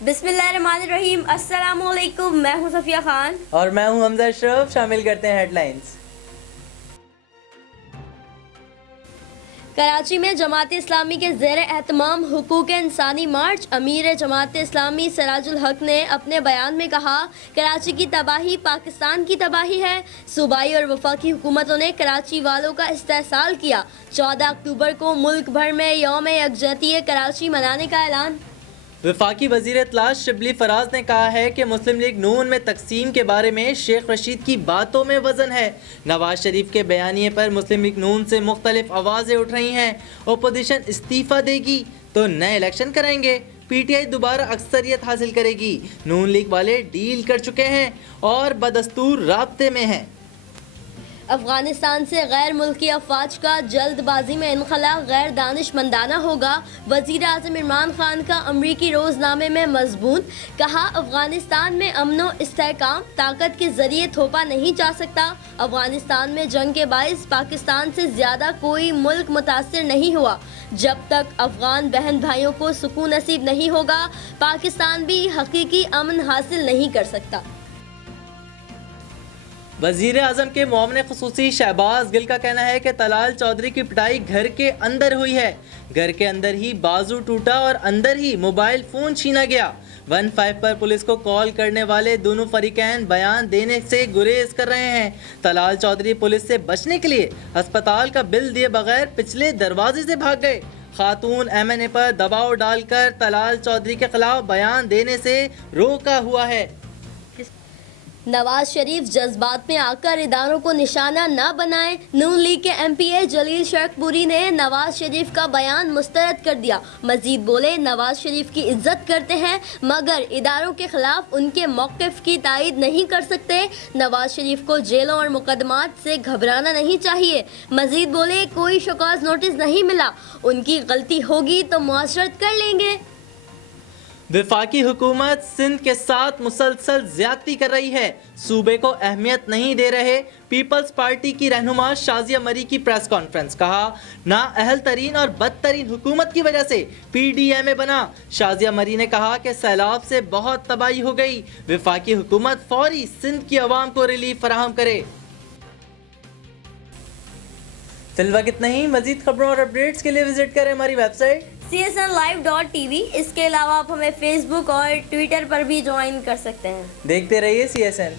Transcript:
बिस्मिल्लाहिर्रहमानिर्रहीम। अस्सलामुअलैकुम। मैं हूं सफिया खान और मैं हूं हमजा अशरफ। शामिल करते हैं हेडलाइंस। कराची में जमात इस्लामी के ज़ेर एहतमाम हुकूक इंसानी मार्च। अमीर जमात इस्लामी सिराजुल हक ने अपने बयान में कहा, कराची की तबाही पाकिस्तान की तबाही है। सूबाई और वफाकी हुकूमतों ने कराची वालों का इस्तेहसाल किया। 14 अक्टूबर को मुल्क भर में यौम यकजहती कराची मनाने का ऐलान। वफाकी वजीर इत्तलात शिबली फराज ने कहा है कि मुस्लिम लीग नून में तकसीम के बारे में शेख रशीद की बातों में वजन है। नवाज शरीफ के बयानिए पर मुस्लिम लीग नून से मुख्तलिफ आवाज़ें उठ रही हैं। अपोजिशन इस्तीफ़ा देगी तो नए इलेक्शन कराएंगे। पीटीआई दोबारा अक्सरियत हासिल करेगी। नून लीग वाले डील कर चुके हैं और बदस्तूर राब्ते में हैं। अफगानिस्तान से गैर मुल्की अफवाज का जल्दबाजी में इनखला गैर दानिशमंदाना होगा। वज़ीर आज़म इमरान खान का अमरीकी रोज़नामे में मज़बूत। कहा, अफगानिस्तान में अमनो इस्तेहकाम ताकत के ज़रिए थोपा नहीं जा सकता। अफगानिस्तान में जंग के बाइस पाकिस्तान से ज़्यादा कोई मुल्क मुतासिर नहीं हुआ। जब तक अफगान बहन भाइयों को सुकून नसीब नहीं होगा, पाकिस्तान भी हकीकी अमन हासिल नहीं कर सकता। वज़ीर आज़म के मोमिन ख़ुसूसी शहबाज गिल का कहना है कि तलाल चौधरी की पिटाई घर के अंदर हुई है। घर के अंदर ही बाजू टूटा और अंदर ही मोबाइल फ़ोन छीना गया। 15 पर पुलिस को कॉल करने वाले दोनों फरीकैन बयान देने से गुरेज कर रहे हैं। तलाल चौधरी पुलिस से बचने के लिए अस्पताल का बिल दिए बगैर पिछले दरवाजे से भाग गए। खातून एमएनए पर दबाव डालकर तलाल चौधरी के खिलाफ बयान देने से रोका हुआ है। नवाज शरीफ जज्बात में आकर इदारों को निशाना न बनाएं। नून लीग के एमपीए जलील शेखपुरी ने नवाज शरीफ का बयान मुस्तरद कर दिया। मजीद बोले, नवाज शरीफ की इज्जत करते हैं मगर इदारों के खिलाफ उनके मौक़िफ़ की तायद नहीं कर सकते। नवाज शरीफ को जेलों और मुकदमात से घबराना नहीं चाहिए। मजीद बोले, कोई शोकॉज नोटिस नहीं मिला, उनकी गलती होगी तो मुआशरत कर लेंगे। वफाकी हुकूमत सिंध के साथ मुसलसल ज्यादती कर रही है। सूबे को अहमियत नहीं दे रहे। पीपल्स पार्टी की रहनुमा शाजिया मरी की प्रेस कॉन्फ्रेंस। कहा, ना अहल तरीन और बदतरीन हुकूमत की वजह से पीडीएमए बना। शाजिया मरी ने कहा कि सैलाब से बहुत तबाही हो गई। वफाकी हुकूमत फौरी सिंध की आवाम को रिलीफ फराहम करे। फिलहाल इतना ही। मजीद खबरों और अपडेट्स के लिए विजिट करें हमारी वेबसाइट CSNlive.tv। इसके अलावा आप हमें फेसबुक और ट्विटर पर भी ज्वाइन कर सकते हैं। देखते रहिए CSN।